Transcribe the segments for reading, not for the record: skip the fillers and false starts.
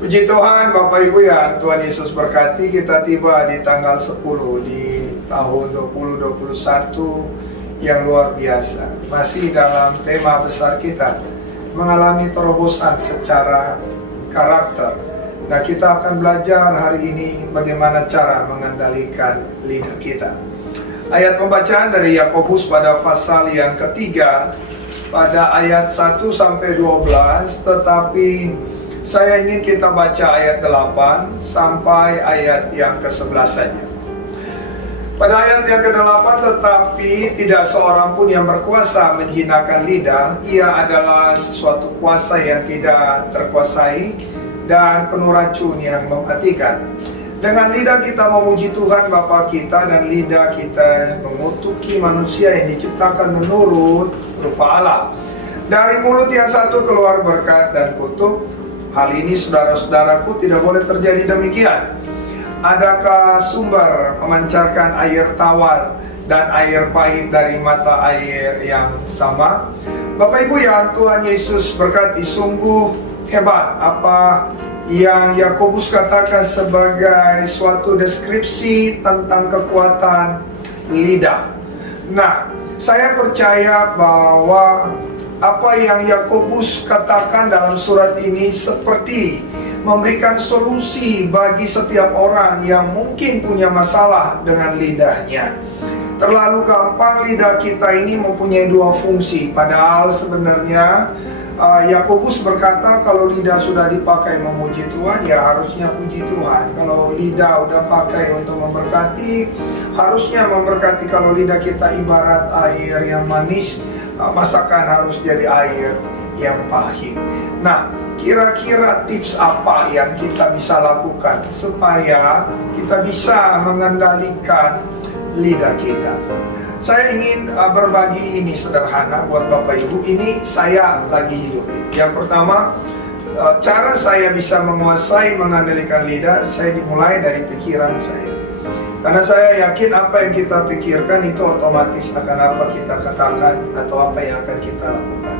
Puji Tuhan, Bapak Ibu ya, Tuhan Yesus berkati. Kita tiba di tanggal 10 di tahun 2021 yang luar biasa. Masih dalam tema besar kita, mengalami terobosan secara karakter. Nah, kita akan belajar hari ini bagaimana cara mengendalikan lidah kita. Ayat pembacaan dari Yakobus pada pasal yang ketiga, pada ayat 1-12, tetapi saya ingin kita baca ayat 8 sampai ayat yang ke-11 saja. Pada ayat yang ke-8, tetapi tidak seorang pun yang berkuasa menjinakkan lidah. Ia adalah sesuatu kuasa yang tidak terkuasai dan penuh racun yang mematikan. Dengan lidah kita memuji Tuhan Bapa kita, dan lidah kita mengutuki manusia yang diciptakan menurut rupa Allah. Dari mulut yang satu keluar berkat dan kutuk. Hal ini saudara-saudaraku tidak boleh terjadi demikian. Adakah sumber memancarkan air tawar dan air pahit dari mata air yang sama? Bapak Ibu yang Tuhan Yesus berkati, sungguh hebat apa yang Yakobus katakan sebagai suatu deskripsi tentang kekuatan lidah. Nah, saya percaya bahwa apa yang Yakobus katakan dalam surat ini seperti memberikan solusi bagi setiap orang yang mungkin punya masalah dengan lidahnya. Terlalu gampang lidah kita ini mempunyai dua fungsi, padahal sebenarnya Yakobus berkata kalau lidah sudah dipakai memuji Tuhan, ya harusnya puji Tuhan. Kalau lidah udah pakai untuk memberkati, harusnya memberkati. Kalau lidah kita ibarat air yang manis, masakan harus jadi air yang pahit. Nah, kira-kira tips apa yang kita bisa lakukan supaya kita bisa mengendalikan lidah kita? Saya ingin berbagi ini sederhana buat Bapak Ibu. Ini saya lagi hidup. Yang pertama, cara saya bisa menguasai mengendalikan lidah, saya dimulai dari pikiran saya. Karena saya yakin apa yang kita pikirkan itu otomatis akan apa kita katakan atau apa yang akan kita lakukan.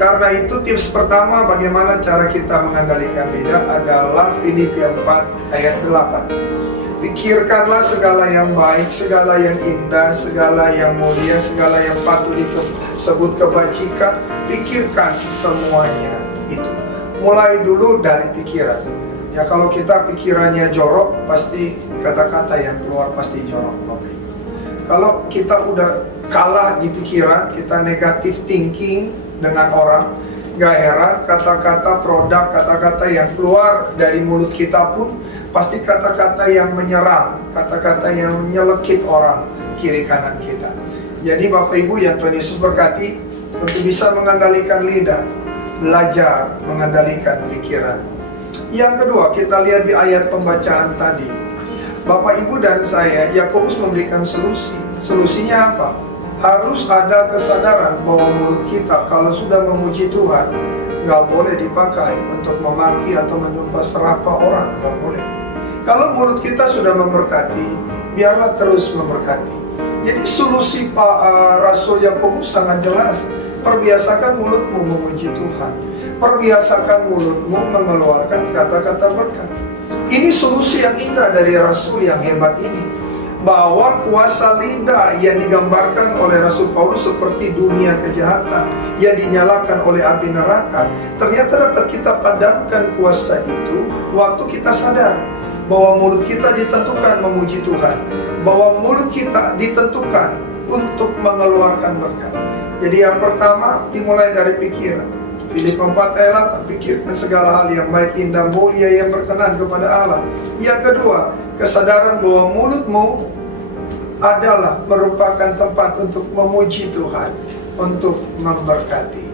Karena itu tips pertama bagaimana cara kita mengendalikan lidah adalah Filipi 4 ayat 8. Pikirkanlah segala yang baik, segala yang indah, segala yang mulia, segala yang patut disebut kebajikan. Pikirkan semuanya itu. Mulai dulu dari pikiran. Ya, kalau kita pikirannya jorok, pasti kata-kata yang keluar pasti jorok, Bapak Ibu. Kalau kita udah kalah di pikiran, kita negatif thinking dengan orang, gak heran kata-kata produk, kata-kata yang keluar dari mulut kita pun pasti kata-kata yang menyerang, kata-kata yang menyelekit orang kiri kanan kita. Jadi Bapak Ibu yang Tuhan Yesus berkati, untuk bisa mengendalikan lidah, belajar mengendalikan pikiran. Yang kedua, kita lihat di ayat pembacaan tadi. Bapak Ibu dan saya, Yakobus memberikan solusi. Solusinya apa? Harus ada kesadaran bahwa mulut kita kalau sudah memuji Tuhan, nggak boleh dipakai untuk memaki atau menyumpah serapah orang, nggak boleh. Kalau mulut kita sudah memberkati, biarlah terus memberkati. Jadi solusi Rasul Yakobus sangat jelas. Perbiasakan mulutmu memuji Tuhan. Perbiasakan mulutmu mengeluarkan kata-kata berkat. Ini solusi yang indah dari Rasul yang hebat ini. Bahwa kuasa lidah yang digambarkan oleh Rasul Paulus seperti dunia kejahatan yang dinyalakan oleh api neraka, ternyata dapat kita padamkan kuasa itu waktu kita sadar bahwa mulut kita ditentukan memuji Tuhan, bahwa mulut kita ditentukan untuk mengeluarkan berkat. Jadi yang pertama dimulai dari pikiran. Filipi 4 ayat 8, pikirkan segala hal yang baik, indah, mulia, yang berkenan kepada Allah. Yang kedua, kesadaran bahwa mulutmu adalah merupakan tempat untuk memuji Tuhan, untuk memberkati.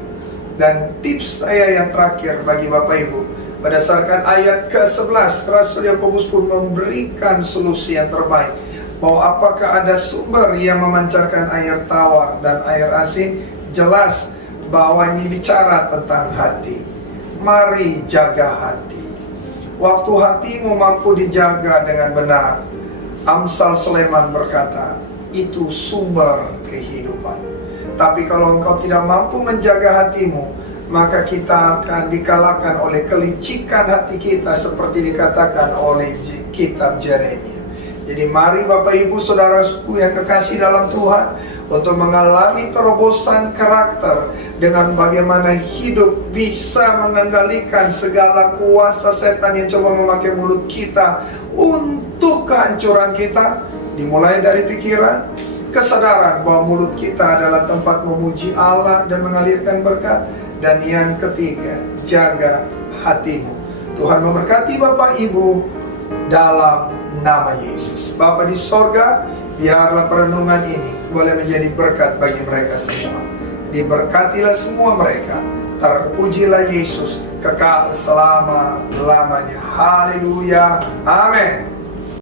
Dan tips saya yang terakhir bagi Bapak Ibu, berdasarkan ayat ke-11, Rasul Yakobus pun memberikan solusi yang terbaik. Bahwa apakah ada sumber yang memancarkan air tawar dan air asin? Jelas bahwa ini bicara tentang hati. Mari jaga hati. Waktu hatimu mampu dijaga dengan benar, Amsal Sulaiman berkata, itu sumber kehidupan. Tapi kalau engkau tidak mampu menjaga hatimu, maka kita akan dikalahkan oleh kelicikan hati kita seperti dikatakan oleh kitab Yeremia. Jadi mari Bapak Ibu Saudaraku yang kekasih dalam Tuhan, untuk mengalami terobosan karakter dengan bagaimana hidup bisa mengendalikan segala kuasa setan yang coba memakai mulut kita untuk kehancuran kita. Dimulai dari pikiran, kesadaran bahwa mulut kita adalah tempat memuji Allah dan mengalirkan berkat. Dan yang ketiga, jaga hatimu. Tuhan memberkati Bapak Ibu dalam nama Yesus. Bapa di sorga, biarlah perenungan ini boleh menjadi berkat bagi mereka semua. Diberkatilah semua mereka. Terpujilah Yesus kekal selama-lamanya. Haleluya. Amin.